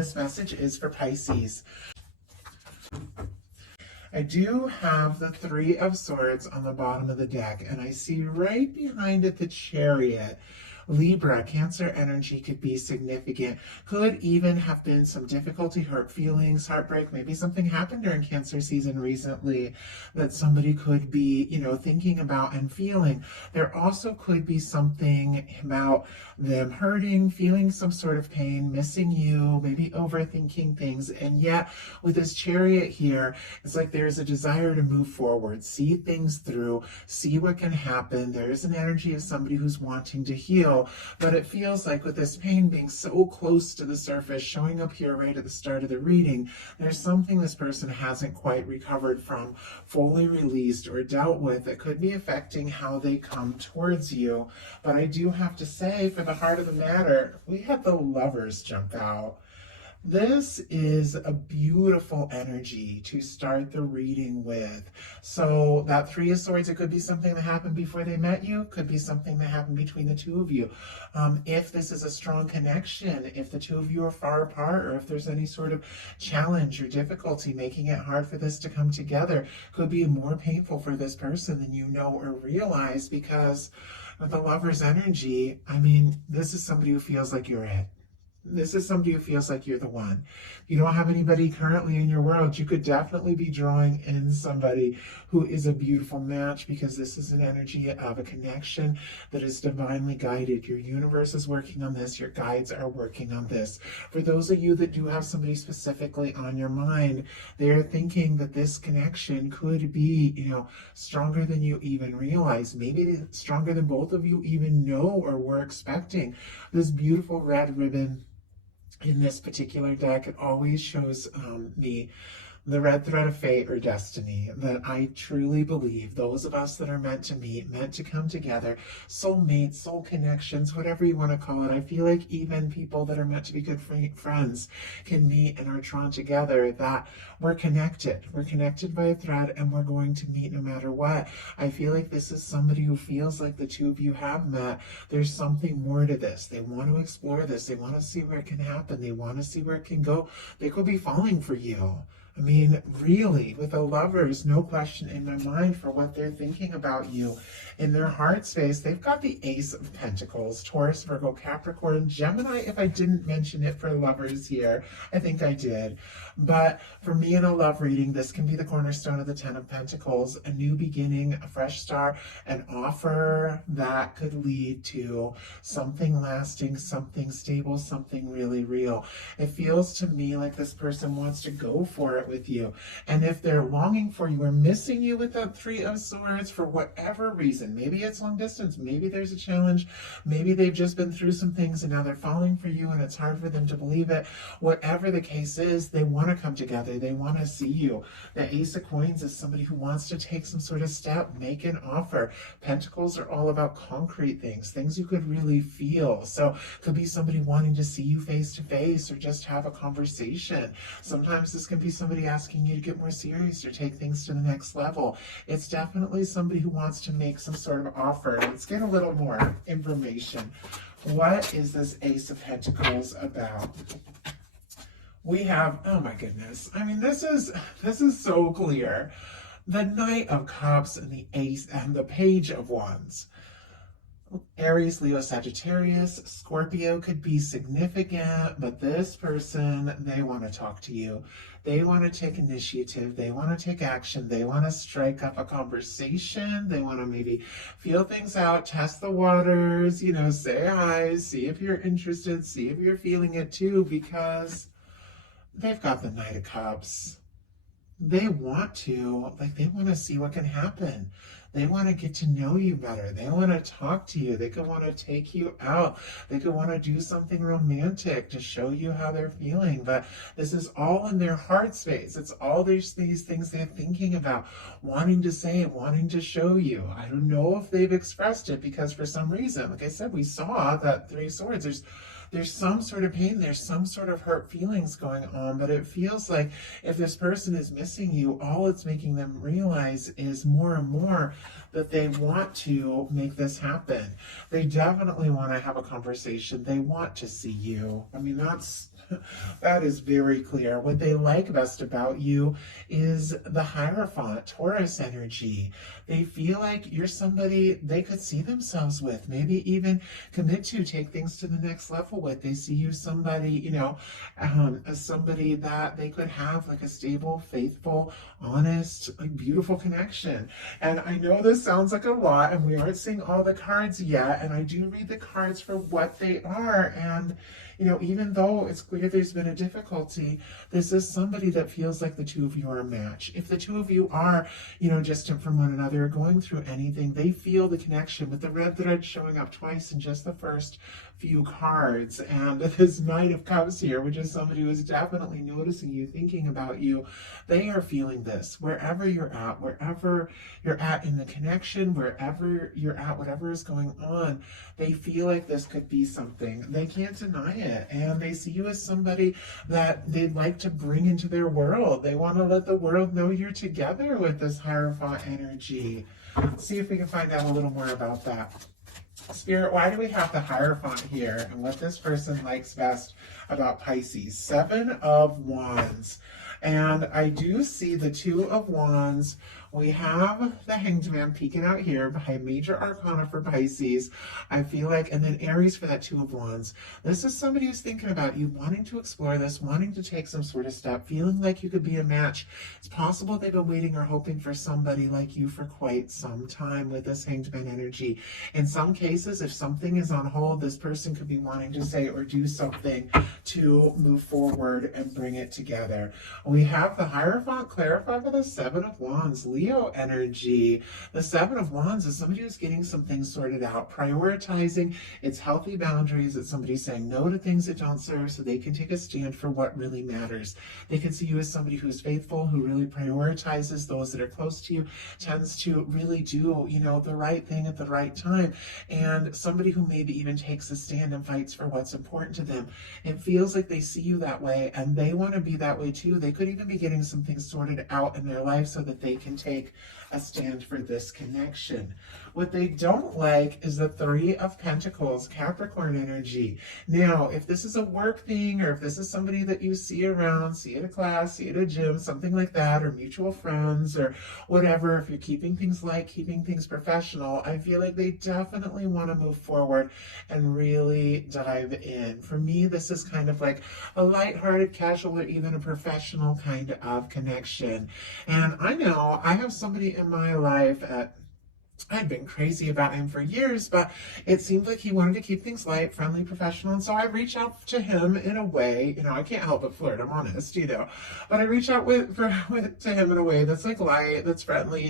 this message is for Pisces. I do have the Three of Swords on the bottom of the deck, and I see right behind it the Chariot. Libra, Cancer energy could be significant. Could even have been some difficulty, hurt feelings, heartbreak. Maybe something happened during Cancer season recently that somebody could be, thinking about and feeling. There also could be something about them hurting, feeling some sort of pain, missing you, maybe overthinking things. And yet, with this Chariot here, it's like there's a desire to move forward, see things through, see what can happen. There's an energy of somebody who's wanting to heal. But it feels like with this pain being so close to the surface, showing up here right at the start of the reading, there's something this person hasn't quite recovered from, fully released or dealt with that could be affecting how they come towards you. But I do have to say, for the heart of the matter, we had the Lovers jump out. This is a beautiful energy to start the reading with. So that Three of Swords, it could be something that happened before they met you, could be something that happened between the two of you. If this is a strong connection, if the two of you are far apart, or if there's any sort of challenge or difficulty making it hard for this to come together, could be more painful for this person than you know or realize, because with the Lover's energy, this is somebody who feels like you're it. This is somebody who feels like you're the one. If you don't have anybody currently in your world, you could definitely be drawing in somebody who is a beautiful match, because this is an energy of a connection that is divinely guided. Your universe is working on this. Your guides are working on this. For those of you that do have somebody specifically on your mind, they're thinking that this connection could be, stronger than you even realize. Maybe stronger than both of you even know or were expecting. This beautiful red ribbon in this particular deck, it always shows me the red thread of fate or destiny, that I truly believe those of us that are meant to meet, meant to come together, soulmates, soul connections, whatever you want to call it. I feel like even people that are meant to be good friends can meet and are drawn together, that we're connected. We're connected by a thread, and we're going to meet no matter what. I feel like this is somebody who feels like the two of you have met. There's something more to this. They want to explore this. They want to see where it can happen. They want to see where it can go. They could be falling for you. Really, with the Lovers, no question in my mind for what they're thinking about you. In their heart space, they've got the Ace of Pentacles, Taurus, Virgo, Capricorn, Gemini. If I didn't mention it for Lovers here, I think I did. But for me in a love reading, this can be the cornerstone of the Ten of Pentacles, a new beginning, a fresh start, an offer that could lead to something lasting, something stable, something really real. It feels to me like this person wants to go for it with you. And if they're longing for you or missing you with that Three of Swords for whatever reason, maybe it's long distance, maybe there's a challenge, maybe they've just been through some things and now they're falling for you and it's hard for them to believe it. Whatever the case is, they want to come together. They want to see you. The Ace of Coins is somebody who wants to take some sort of step, make an offer. Pentacles are all about concrete things, things you could really feel. So it could be somebody wanting to see you face to face or just have a conversation. Sometimes this can be somebody asking you to get more serious or take things to the next level. It's definitely somebody who wants to make some sort of offer. Let's get a little more information. What is this Ace of Pentacles about? We have, oh my goodness, this is so clear. The Knight of Cups and the Ace and the Page of Wands. Aries, Leo, Sagittarius, Scorpio could be significant, but this person, they want to talk to you. They want to take initiative. They want to take action. They want to strike up a conversation. They want to maybe feel things out, test the waters, say hi, see if you're interested, see if you're feeling it too, because they've got the Knight of Cups. They want to see what can happen. They want to get to know you better. They want to talk to you. They could want to take you out. They could want to do something romantic to show you how they're feeling. But this is all in their heart space. It's all these things they're thinking about, wanting to say and wanting to show you. I don't know if they've expressed it, because for some reason, like I said, we saw that Three of Swords. There's some sort of pain, there's some sort of hurt feelings going on, but it feels like if this person is missing you, all it's making them realize is more and more that they want to make this happen. They definitely want to have a conversation. They want to see you. That is very clear. What they like best about you is the Hierophant, Taurus energy. They feel like you're somebody they could see themselves with, maybe even commit to, take things to the next level with. They see you somebody, as somebody that they could have like a stable, faithful, honest, like beautiful connection. And I know this sounds like a lot, and we aren't seeing all the cards yet, and I do read the cards for what they are. And even though it's clear there's been a difficulty, this is somebody that feels like the two of you are a match. If the two of you are, distant from one another, going through anything, they feel the connection with the red thread showing up twice in just the first few cards. And this Knight of Cups here, which is somebody who is definitely noticing you, thinking about you, they are feeling this wherever you're at in the connection, wherever you're at, whatever is going on, they feel like this could be something. They can't deny it. And they see you as somebody that they'd like to bring into their world. They want to let the world know you're together with this Hierophant energy. Let's see if we can find out a little more about that. Spirit, why do we have the Hierophant here, and what this person likes best about Pisces? 7 of Wands. And I do see the 2 of Wands. We have the Hanged Man peeking out here behind Major Arcana for Pisces. I feel like, and then Aries for that 2 of Wands. This is somebody who's thinking about you, wanting to explore this, wanting to take some sort of step, feeling like you could be a match. It's possible they've been waiting or hoping for somebody like you for quite some time with this Hanged Man energy. In some cases, if something is on hold, this person could be wanting to say or do something to move forward and bring it together. We have the Hierophant clarified with the 7 of Wands, Leo energy. The 7 of Wands is somebody who's getting some things sorted out, prioritizing its healthy boundaries. It's somebody saying no to things that don't serve so they can take a stand for what really matters. They can see you as somebody who's faithful, who really prioritizes those that are close to you, tends to really do, the right thing at the right time, and somebody who maybe even takes a stand and fights for what's important to them. It feels like they see you that way, and they want to be that way too. They could even be getting some things sorted out in their life so that they can take a stand for this connection. What they don't like is the 3 of Pentacles, Capricorn energy. Now, if this is a work thing, or if this is somebody that you see around, see at a class, see at a gym, something like that, or mutual friends, or whatever, if you're keeping things light, keeping things professional, I feel like they definitely want to move forward and really dive in. For me, this is kind of like a lighthearted, casual, or even a professional kind of connection. And I know I have somebody in my life I'd been crazy about him for years, but it seemed like he wanted to keep things light, friendly, professional. And so I reached out to him in a way, I can't help but flirt, I'm honest, but I reached out to him in a way that's like light, that's friendly,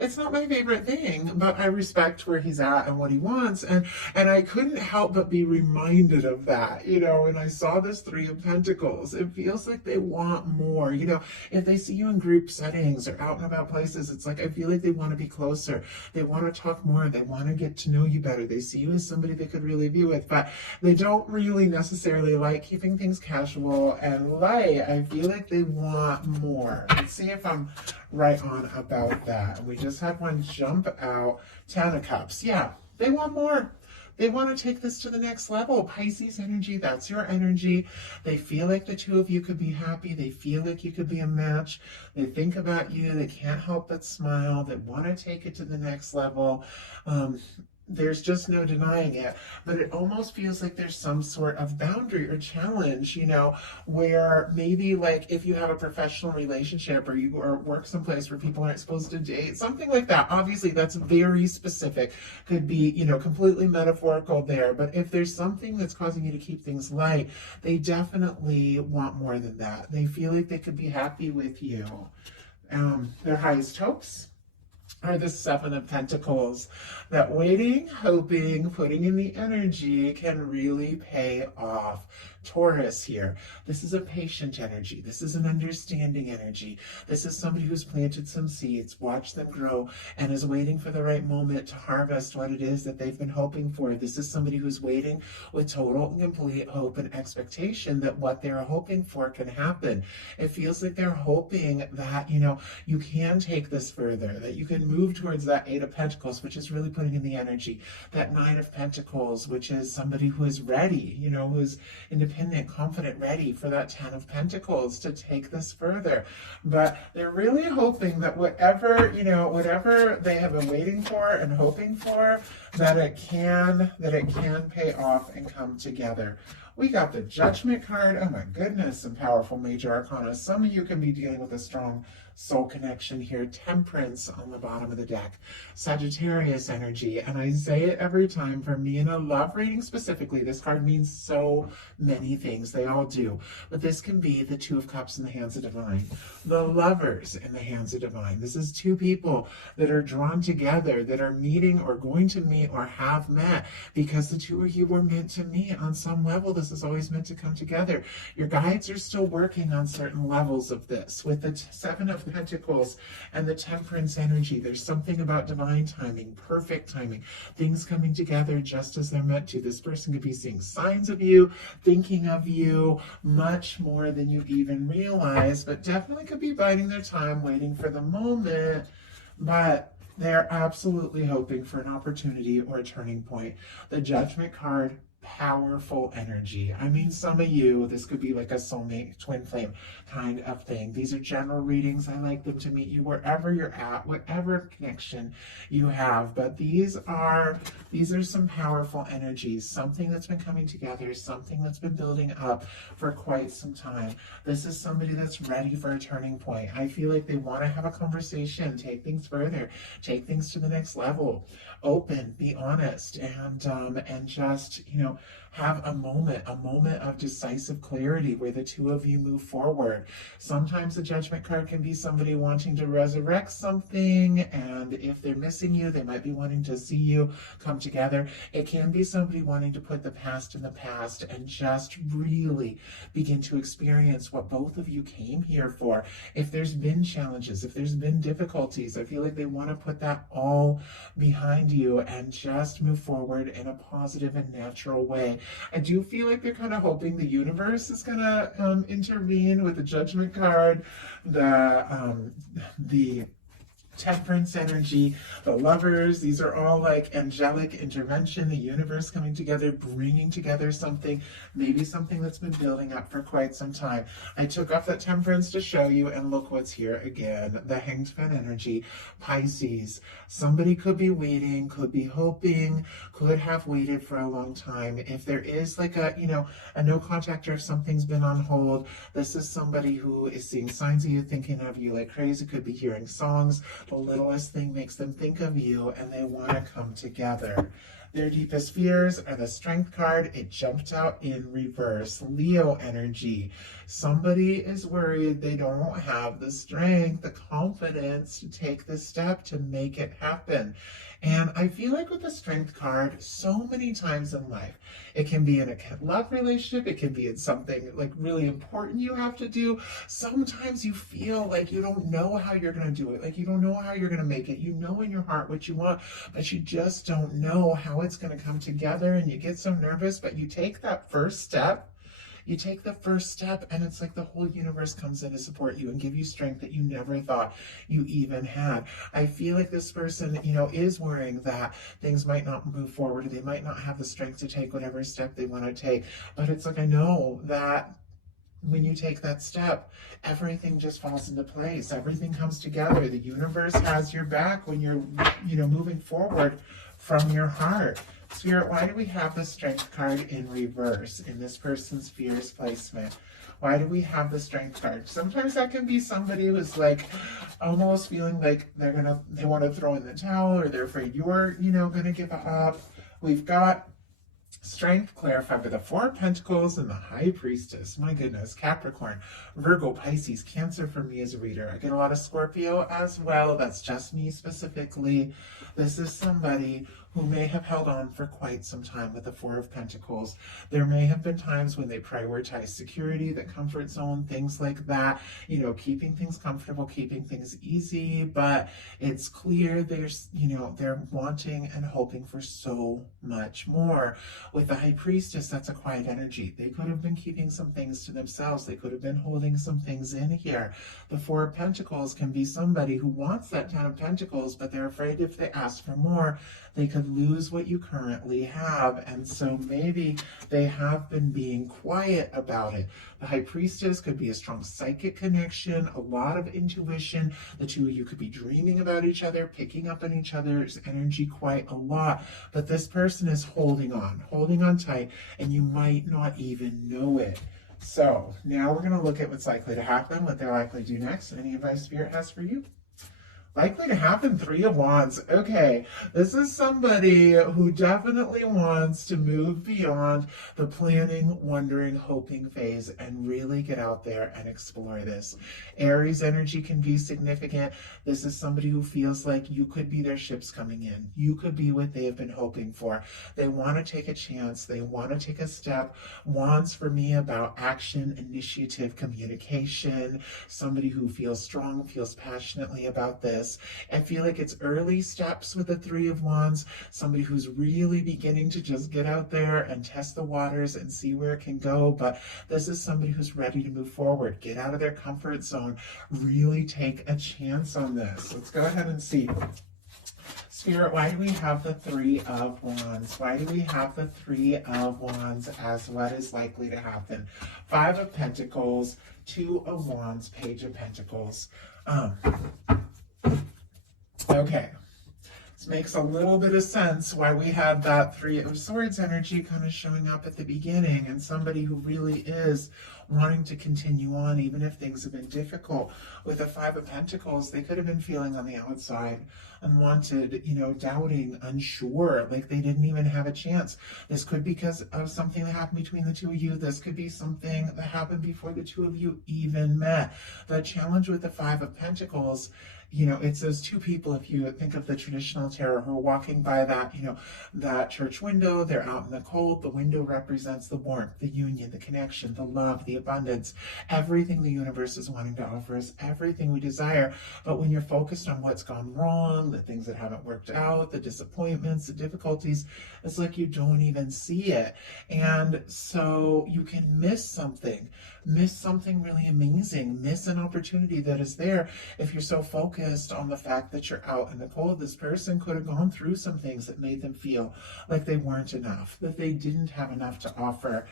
It's not my favorite thing, but I respect where he's at and what he wants. And I couldn't help but be reminded of that, when I saw this 3 of Pentacles. It feels like they want more, if they see you in group settings or out and about places, it's like, I feel like they want to be closer. They want to talk more. They want to get to know you better. They see you as somebody they could really be with, but they don't really necessarily like keeping things casual and light. I feel like they want more. Let's see if I'm right on about that. We just had one jump out. 10 of Cups. Yeah, they want more. They want to take this to the next level. Pisces energy, that's your energy. They feel like the 2 of you could be happy. They feel like you could be a match. They think about you. They can't help but smile. They want to take it to the next level. There's just no denying it, but it almost feels like there's some sort of boundary or challenge, where maybe like if you have a professional relationship or you work someplace where people aren't supposed to date, something like that. Obviously, that's very specific. Could be, completely metaphorical there. But if there's something that's causing you to keep things light, they definitely want more than that. They feel like they could be happy with you. Their highest hopes are the 7 of Pentacles. That waiting, hoping, putting in the energy can really pay off. Taurus here. This is a patient energy. This is an understanding energy. This is somebody who's planted some seeds, watched them grow, and is waiting for the right moment to harvest what it is that they've been hoping for. This is somebody who's waiting with total and complete hope and expectation that what they're hoping for can happen. It feels like they're hoping that, you can take this further, that you can move towards that 8 of Pentacles, which is really putting in the energy. That 9 of Pentacles, which is somebody who is ready, who's independent, independent, confident, ready for that Ten of Pentacles to take this further. But they're really hoping that whatever, whatever they have been waiting for and hoping for, that it can pay off and come together. We got the Judgment card. Oh my goodness, some powerful major arcana. Some of you can be dealing with a strong soul connection here. Temperance on the bottom of the deck. Sagittarius energy. And I say it every time, for me in a love reading specifically, this card means so many things. They all do. But this can be the Two of Cups in the hands of Divine. The Lovers in the hands of Divine. This is two people that are drawn together, that are meeting or going to meet or have met, because the two of you were meant to meet on some level. This is always meant to come together. Your guides are still working on certain levels of this. With the Seven of Pentacles and the Temperance energy, there's something about divine timing, perfect timing, things coming together just as they're meant to. This person could be seeing signs of you, thinking of you much more than you even realize, but definitely could be biding their time, waiting for the moment. But they're absolutely hoping for an opportunity or a turning point. The Judgment card, powerful energy. I mean, some of you, this could be like a soulmate, twin flame kind of thing. These are general readings. I like them to meet you wherever you're at, whatever connection you have. But these are some powerful energies, something that's been coming together, something that's been building up for quite some time. This is somebody that's ready for a turning point. I feel like they want to have a conversation, take things further, take things to the next level, open, be honest, and just, have a moment of decisive clarity where the two of you move forward. Sometimes the Judgment card can be somebody wanting to resurrect something, and if they're missing you, they might be wanting to see you come together. It can be somebody wanting to put the past in the past and just really begin to experience what both of you came here for. If there's been challenges, if there's been difficulties, I feel like they want to put that all behind you and just move forward in a positive and natural way. I do feel like they're kind of hoping the universe is going to intervene with the Judgment card, the Temperance energy, the Lovers. These are all like angelic intervention, the universe coming together, bringing together something, maybe something that's been building up for quite some time. I took off that Temperance to show you, and look what's here again. The Hanged Man energy, Pisces. Somebody could be waiting, could be hoping, could have waited for a long time. If there is like a no contact, or if something's been on hold, this is somebody who is seeing signs of you, thinking of you like crazy, could be hearing songs. The littlest thing makes them think of you, and they want to come together. Their deepest fears are the Strength card. It jumped out in reverse. Leo energy. Somebody is worried they don't have the strength, the confidence to take the step to make it happen. And I feel like with the Strength card, so many times in life, it can be in a love relationship, it can be in something like really important you have to do. Sometimes you feel like you don't know how you're going to do it, like you don't know how you're going to make it. You know in your heart what you want, but you just don't know how it's going to come together, and you get so nervous, but you take that first step. You take the first step, and it's like the whole universe comes in to support you and give you strength that you never thought you even had. I feel like this person, is worrying that things might not move forward, or they might not have the strength to take whatever step they want to take. But it's like, I know that when you take that step, everything just falls into place. Everything comes together. The universe has your back when you're, moving forward from your heart. Spirit, why do we have the Strength card in reverse in this person's fears placement? Why do we have the Strength card? Sometimes that can be somebody who's like almost feeling like they want to throw in the towel, or they're afraid you're, going to give up. We've got Strength clarified by the Four of Pentacles and the High Priestess. My goodness. Capricorn, Virgo, Pisces, Cancer for me as a reader. I get a lot of Scorpio as well. That's just me specifically. This is somebody who may have held on for quite some time with the Four of Pentacles. There may have been times when they prioritized security, the comfort zone, things like that, keeping things comfortable, keeping things easy, but it's clear they're wanting and hoping for so much more. With the High Priestess, that's a quiet energy. They could have been keeping some things to themselves. They could have been holding some things in here. The Four of Pentacles can be somebody who wants that Ten of Pentacles, but they're afraid if they ask for more, They could lose what you currently have. And so maybe they have been being quiet about it. The High Priestess could be a strong psychic connection, a lot of intuition. The two of you could be dreaming about each other, picking up on each other's energy quite a lot. But this person is holding on tight, and you might not even know it. So now we're going to look at what's likely to happen, what they're likely to do next. Any advice Spirit has for you? Likely to happen, Three of Wands. Okay, this is somebody who definitely wants to move beyond the planning, wondering, hoping phase and really get out there and explore this. Aries energy can be significant. This is somebody who feels like you could be their ships coming in. You could be what they have been hoping for. They want to take a chance. They want to take a step. Wands for me about action, initiative, communication. Somebody who feels strong, feels passionately about this. I feel like it's early steps with the Three of Wands, somebody who's really beginning to just get out there and test the waters and see where it can go. But this is somebody who's ready to move forward, get out of their comfort zone, really take a chance on this. Let's go ahead and see. Spirit, why do we have the Three of Wands? Why do we have the Three of Wands as what is likely to happen? Five of Pentacles, Two of Wands, Page of Pentacles. Okay, this makes a little bit of sense why we had that Three of Swords energy kind of showing up at the beginning, and somebody who really is wanting to continue on even if things have been difficult. With the Five of Pentacles, they could have been feeling on the outside unwanted, doubting, unsure, like they didn't even have a chance. This could be because of something that happened between the two of you. This could be something that happened before the two of you even met. The challenge with the Five of Pentacles, it's those two people, if you think of the traditional tarot, who are walking by that, that church window, they're out in the cold. The window represents the warmth, the union, the connection, the love, the abundance, everything the universe is wanting to offer us, everything we desire. But when you're focused on what's gone wrong, the things that haven't worked out, the disappointments, the difficulties, it's like you don't even see it. And so you can miss something really amazing, miss an opportunity that is there if you're so focused on the fact that you're out in the cold. This person could have gone through some things that made them feel like they weren't enough, that they didn't have enough to offer.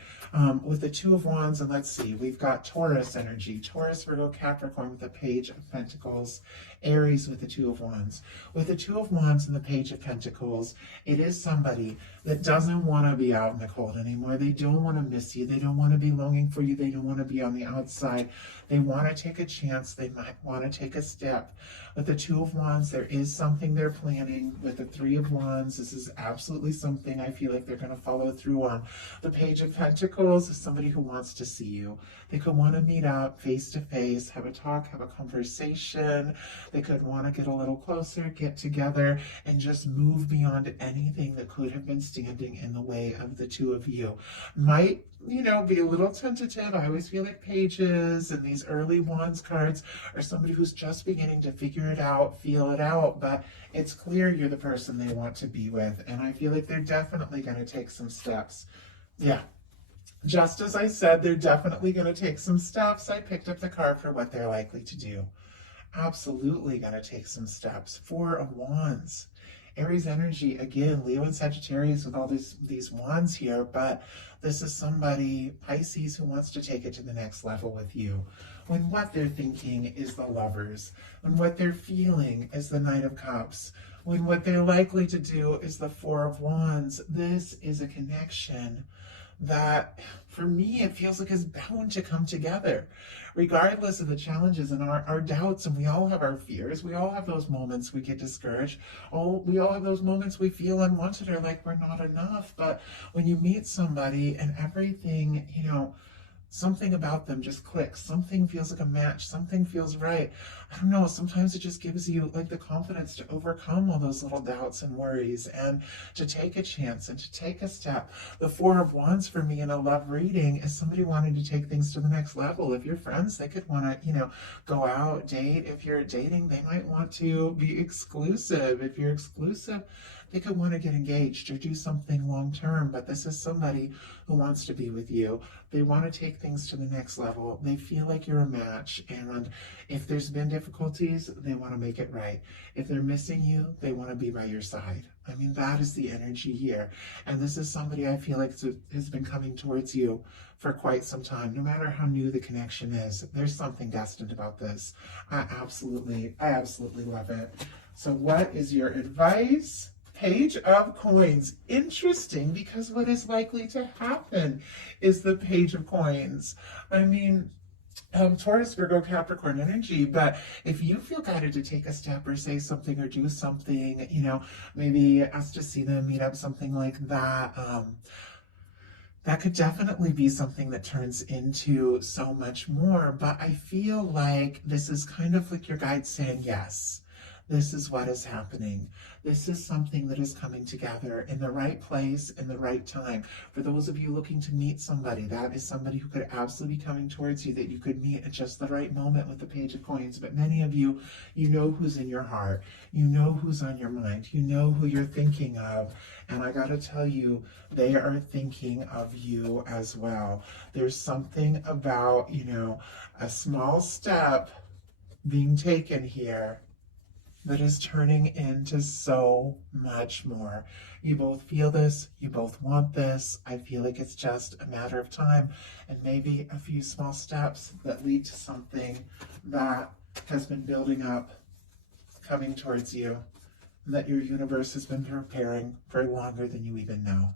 With the Two of Wands, and let's see, we've got Taurus energy, Taurus, Virgo, Capricorn with the Page of Pentacles, Aries with the Two of Wands. With the Two of Wands and the Page of Pentacles, it is somebody that doesn't want to be out in the cold anymore. They don't want to miss you. They don't want to be longing for you. They don't want to be on the outside. They want to take a chance. They might want to take a step. With the Two of Wands, there is something they're planning. With the Three of Wands, this is absolutely something I feel like they're going to follow through on. The Page of Pentacles is somebody who wants to see you. They could want to meet up face to face, have a talk, have a conversation. They could want to get a little closer, get together, and just move beyond anything that could have been standing in the way of the two of you. Might, be a little tentative. I always feel like Pages and these early Wands cards are somebody who's just beginning to figure it out, feel it out, but it's clear you're the person they want to be with. And I feel like they're definitely going to take some steps. Yeah. Just as I said, they're definitely going to take some steps. I picked up the card for what they're likely to do. Absolutely going to take some steps. Four of Wands. Aries energy, again, Leo and Sagittarius with all these wands here, but this is somebody, Pisces, who wants to take it to the next level with you. When what they're thinking is the Lovers, when what they're feeling is the Knight of Cups, when what they're likely to do is the Four of Wands, this is a connection that, for me, it feels like is bound to come together, regardless of the challenges and our doubts. And we all have our fears. We all have those moments we get discouraged. We all have those moments we feel unwanted or like we're not enough. But when you meet somebody and everything, something about them just clicks. Something feels like a match. Something feels right. I don't know. Sometimes it just gives you like the confidence to overcome all those little doubts and worries and to take a chance and to take a step. The Four of Wands for me in a love reading is somebody wanting to take things to the next level. If you're friends, they could want to, go out, date. If you're dating, they might want to be exclusive. If you're exclusive, they could want to get engaged or do something long term, but this is somebody who wants to be with you. They want to take things to the next level. They feel like you're a match, and if there's been difficulties, they want to make it right. If they're missing you, they want to be by your side. I mean, that is the energy here. And this is somebody I feel like has been coming towards you for quite some time. No matter how new the connection is, there's something destined about this. I absolutely love it. So what is your advice? Page of Coins. Interesting, because what is likely to happen is the Page of Coins. I mean, Taurus, Virgo, Capricorn energy. But if you feel guided to take a step or say something or do something, maybe ask to see them, meet up, something like that. That could definitely be something that turns into so much more. But I feel like this is kind of like your guide saying, yes, this is what is happening. This is something that is coming together in the right place, in the right time. For those of you looking to meet somebody, that is somebody who could absolutely be coming towards you, that you could meet at just the right moment with the Page of Coins. But many of you, you know who's in your heart. You know who's on your mind. You know who you're thinking of. And I got to tell you, they are thinking of you as well. There's something about, a small step being taken here that is turning into so much more. You both feel this, you both want this. I feel like it's just a matter of time and maybe a few small steps that lead to something that has been building up, coming towards you, that your universe has been preparing for longer than you even know.